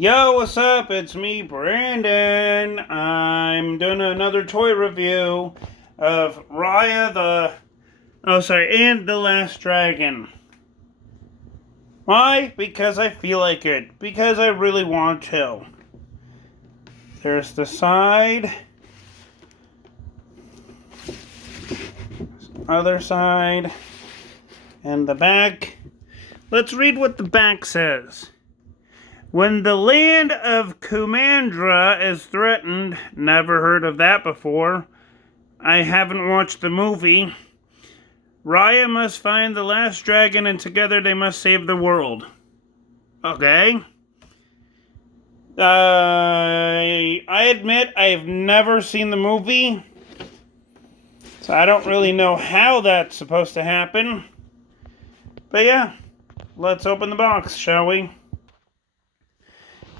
Yo, what's up? It's me, Brandon. I'm doing another toy review of and The Last Dragon. Why? Because I feel like it. Because I really want to. There's the side. Other side. And the back. Let's read what the back says. When the land of Kumandra is threatened, never heard of that before. I haven't watched the movie. Raya must find the last dragon and together they must save the world. Okay. I admit I've never seen the movie, so I don't really know how that's supposed to happen. But yeah, let's open the box, shall we?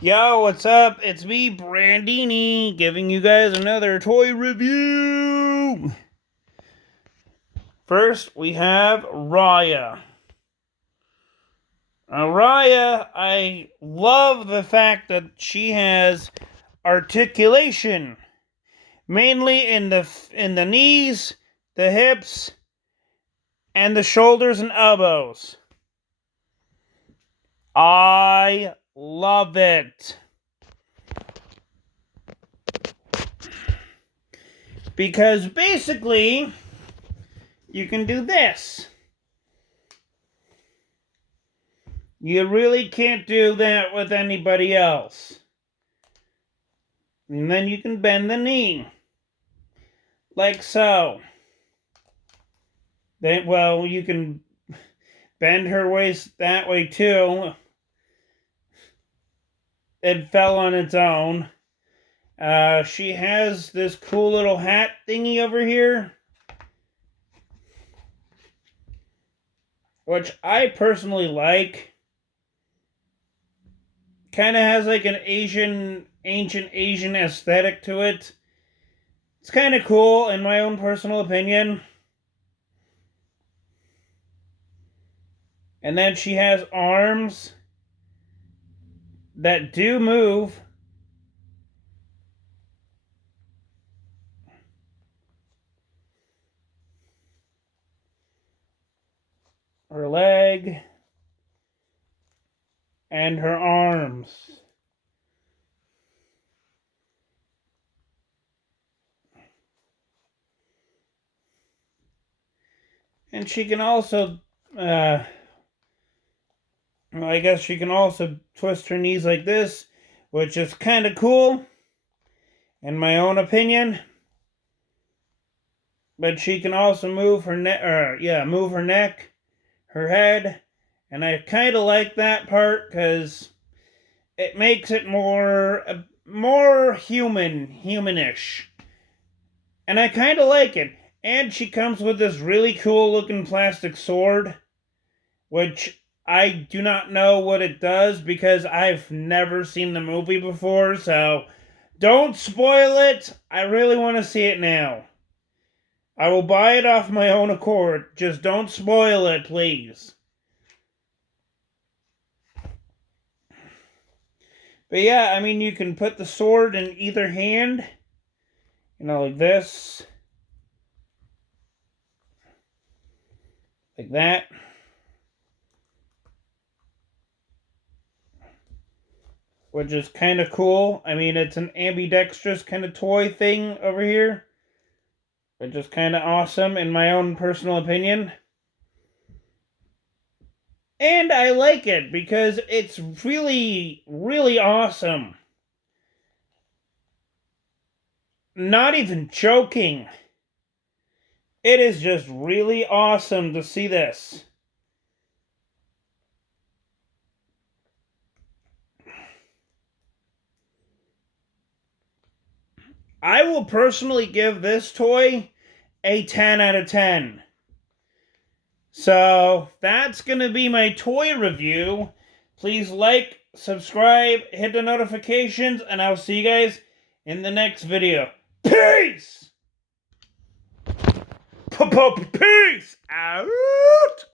Yo, what's up? It's me, Brandini, giving you guys another toy review. First, we have Raya. Raya, I love the fact that she has articulation, mainly in the knees, the hips, and the shoulders and elbows. I love it. Because basically, you can do this. You really can't do that with anybody else. And then you can bend the knee. Like so. Then, well, you can bend her waist that way too. It fell on its own. She has this cool little hat thingy over here, which I personally like. Kind of has like an ancient Asian aesthetic to it. It's kind of cool in my own personal opinion. And then she has arms that do move. Her leg and her arms. And she can also, I guess she can also twist her knees like this, which is kind of cool, in my own opinion. But she can also move her move her neck, her head, and I kind of like that part because it makes it more humanish, and I kind of like it. And she comes with this really cool looking plastic sword, which I do not know what it does because I've never seen the movie before, so don't spoil it. I really want to see it now. I will buy it off my own accord. Just don't spoil it, please. But yeah, I mean, you can put the sword in either hand. Like this. Like that. Which is kind of cool. I mean, it's an ambidextrous kind of toy thing over here. Which is kind of awesome in my own personal opinion. And I like it because it's really, really awesome. Not even joking. It is just really awesome to see this. I will personally give this toy a 10 out of 10. So, that's going to be my toy review. Please like, subscribe, hit the notifications, and I'll see you guys in the next video. Peace! Peace out!